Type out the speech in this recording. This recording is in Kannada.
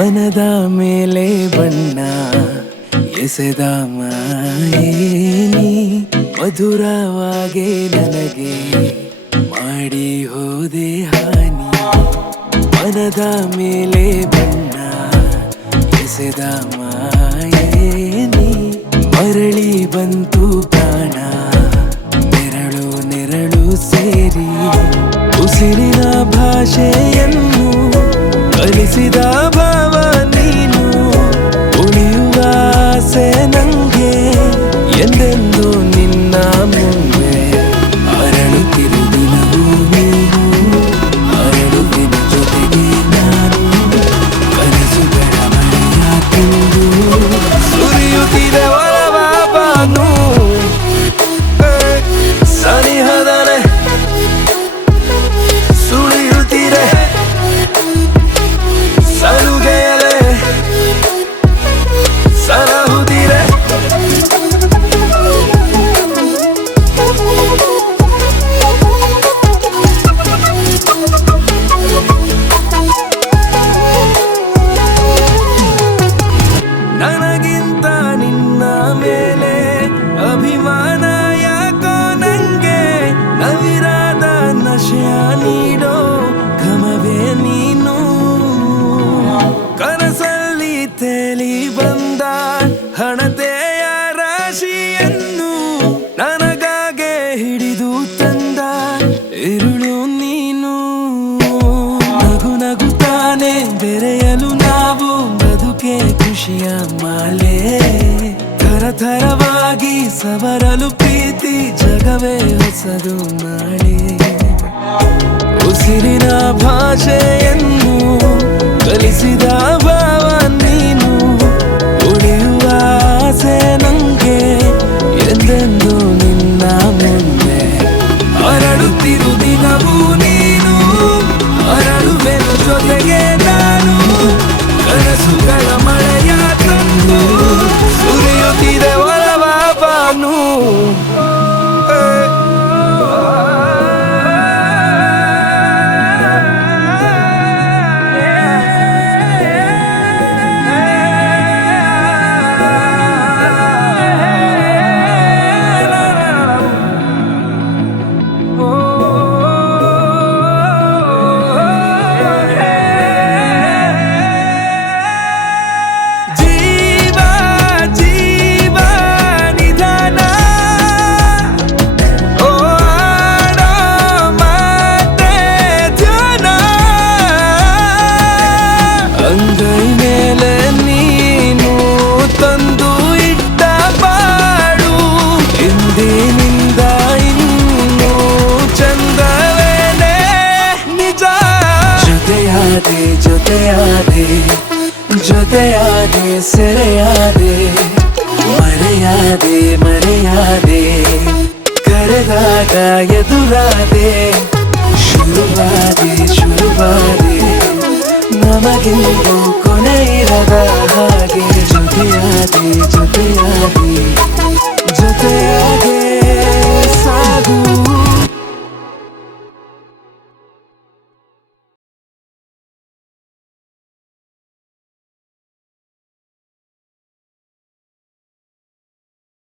ಮನದ ಮೇಲೆ ಬಣ್ಣ ಎಸೆದ ಮಾಯೇನಿ ಮಧುರವಾಗಿ ನನಗೆ ಮಾಡಿ ಹೋದೆ ಹಾನಿ ಮನದ ಮೇಲೆ ಬಣ್ಣ ಎಸೆದ ಮಾಯೇನಿ ಮರಳಿ ಬಂತು ಪ್ರಾಣ ನೆರಳು ನೆರಳು ಸೇರಿ ಉಸಿರಿನ ಭಾಷೆಯನ್ನು ಕಲಿಸಿದ ಭಾವ ನೀನು ಉಳಿಯುವ ಆಸೆ ನಂಗೆ ಎಂದೆಂದು ನಿನ್ನ ಮುಂದೆ ಅರಳುತ್ತಿರು ದಿನವೂ ನೀನು ಅರಳುತ್ತಿನ ಜೊತೆಗೆ ನಾನು ಕನಸುಗಳ ಮಳೆಯ ತುಂಡು ಸುರಿಯುತ್ತಿದೆ ಒಲವ ಬಾನು ಸನಿಹದನೆ ಸುಳಿಯುತ್ತಿದೆ ಸಲುಗೆಯಲೆ ಸಲಹುತ್ತಿರೆ ನನಗಿಂತ ನಿನ್ನ ಮೇಲೆ ಅಭಿಮಾನ ಯಾಕೋ ನಂಗೆ ನವಿರಾದ ನಶೆಯ ನೀಡೋ ಘಮವೇ ನೀನು ಕನಸಲ್ಲಿ ತೇಲಿ ಬಂದ ಹಣತೆಯ ರಾಶಿಯನ್ನು ನನಗಾಗೆ ಹಿಡಿದು ತಂದ ಇರುಳು ನೀನು ನಗು ನಗುತ್ತಾನೆ ಬೆರೆಯಲು ನಾವು ಬದುಕೆ ಖುಷಿಯ ಮಾಲೆ ಥರಥರವಾಗಿ ಸವರಲು ಪ್ರೀತಿ ಜಗವೇ ಹೊಸದು ನಾಳೆ ಉಸಿರಿನ ಭಾಷೆಯನ್ನು ಕಲಿಸಿದ ಭಾವ ನೀನು ಉಳಿಯುವ ಆಸೆ ನಂಗೆ ಎಂದೆಂದು ನಿನ್ನ ಮುಂದೆ ಅರಳುತ್ತಿರು ದಿನವೂ ನೀನು ಅರಳುವೆನು ಜೊತೆಗೆ ನಾನು ಕನಸುಗಳ ಮಳೆಯ ತಂದು ಸುರಿಯುತ್ತಿದೆ ಒಲವ ಬಾನು ಅಂಗೈ ಮೇಲೆ ನೀನು ತಂದು ಇಟ್ಟ ಬಾಡು ಇಂದಿನಿಂದ ಇನ್ನು ಚಂದವೇನೆ ನಿಜ ಜೊತೆಯಾದೆ ಜೊತೆಯಾದೆ ಜೊತೆಯಾದೆ ಸೆರೆಯಾದೆ ಮರೆಯಾದೆ ಮರೆಯಾದೆ ಕರೆದಾಗ ಎದುರಾದೆ ಶುರುವಾದೆ ಶುರುವಾದೆ ನಮಗೆಂದು ಕೊನೆ ಇರದ